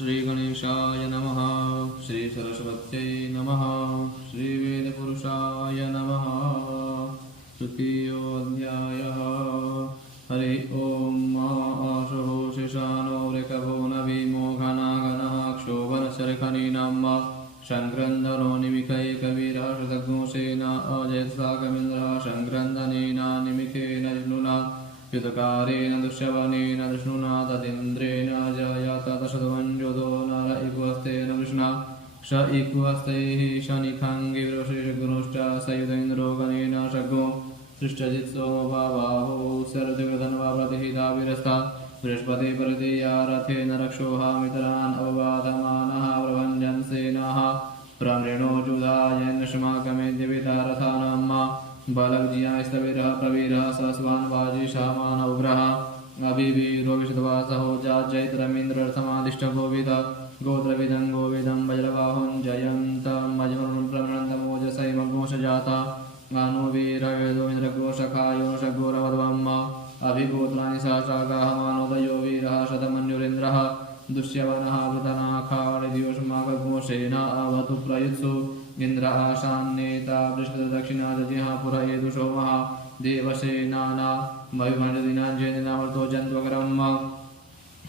श्रीगणेशाय नमः। श्रीसरस्वत्यै नमः। श्रीवेदपुरुषाय नमः। तृतीयोऽध्यायः। हरि ओं। आशो शिशानो ऋकभो नवीमो घनागणः क्षोभनशर्खनीनां शङ्क्रन्दनो निमिखैकवीरः शतघोषेण अजयत्साकमिन्द्रः शङ्क्रन्दनेन निमिखेन जिष्णुना युतकारेण दुष्यवनेन विष्णुना तदिन्द्रेण जयत तशतमञ्जुतो नर इकुहस्तेन विष्णुना स इकुहस्तैः शनिखाङ्गिविरवशेषगुरुश्च स युतेन्द्रो गणेन शग्गो सृष्टजित्सोमभावो शरदिवधन्वा प्रतिहिताभिरस्ता बृहस्पति परिधेया रथेन रक्षोहामितरान् अववादमानः प्रभञ्जनसेनाः प्रमृणो जुधायन्नशमाकमेद्यविता रथानां बलविजयास्तविरः प्रवीरः सरस्वान् वाजिषामान उग्रः अभिवीरो विशदवासहो जाजैत्रमीन्द्रर्थमादिष्टगोविद गोत्रविदं गोविदं वज्रबाहुं जयन्तं मजमप्रमणन्तमोजसैमघोषजाता गानुवीरवेदोन्द्रघोषखायोषघोरवध्वम् अभिगोत्राणि सहस्रागाः मानोदयो वीरः शतमन्युरेन्द्रः दुष्यवनः वृतनाखादिदिवसमाघोषेण अवतु प्रयुत्सु इन्द्र आशान्नेता बृहस्पतिर्दक्षिणा दधिः पुर एदुषोमः देवसेनाना मयुभञ्जदिनाञ्जयदिनावर्तो जन्त्वकरम्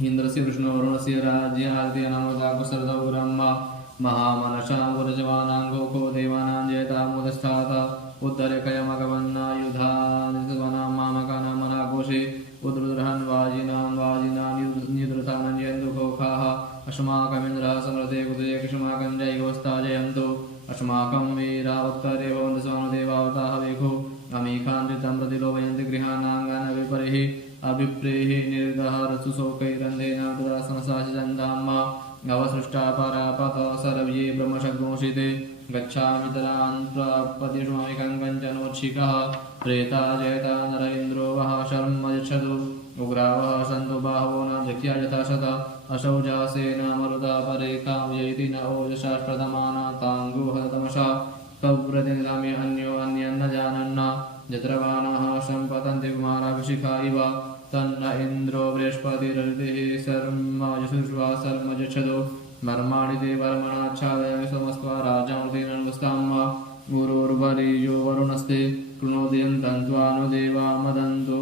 इन्द्रस्य विष्णुवरुणस्य राज्यादित्यनामदाकुशरदौरम् महामनसां गुरजवानां गोको देवानां जयतामुदस्थात उद्धरकयमगवन्नायुधानिधवनां मामकानां मनाघोषे उद्रुद्रहन् वाजिनां निद्रतानञ्जयन्दुघोखाः अस्माकमिन्द्रः समृते कुतये कृष्माकं जयगोस्ता जयन्तु अस्माकं वीरावक्तरे भवन्तु स्वानुदेवावताः वेखो अमीखान्वितं प्रतिलोभयन्ति गृहाणाङ्गान् विपरिः अभिप्रेः निर्दः रसुशोकैरन्धेन दुरासनसाचिदन्ताम् अवसृष्टा परापत सर्वे ब्रह्मशग्नोषिते गच्छामितरान् प्रपदिष्वामिकं कञ्चनोच्छिकः प्रेता जयता नर इन्द्रो वः शर्म यच्छतु उग्रावः सन्तु बाहवो न जख्या यथा शत असौ जासेन मरुता परेखां व्ययति न ओजशास्प्रथमाना ताङ्गो हतमशा कव्रतिनिधाम्य अन्यो अन्यन्न जानन्न जत्रवाणाः सम्पतन्ति कुमाराभिषिखा इव तन्न इन्द्रो बृहस्पतिरतिः शर्मयशुष्वा शर्म यच्छतु मर्माणि ते वर्मणाच्छादयामि सोमस्त्वा राजामृतेनन्वस्तां गुरुर्वरीयो वरुणस्ते कृणोदयं तन्त्वानुदेवा मदन्तो